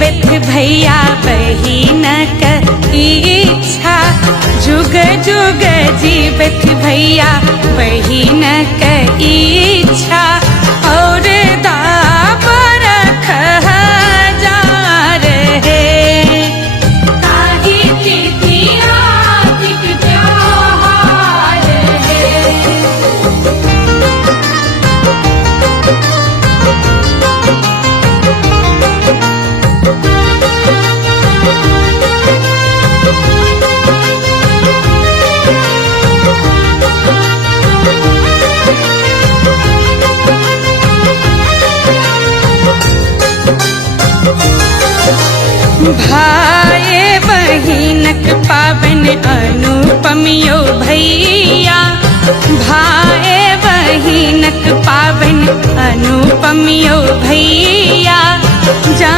जीवित भैया बहिनक इच्छा, जुग जुग जीवित भैया बहिनक इच्छा, और दाब रखह जार है। ताही तिथि आर्थिक त्योहार है। भाई बहिनक पावन अनुपमियो भैया, भाई बहिनक पावन अनुपमियो भैया, जा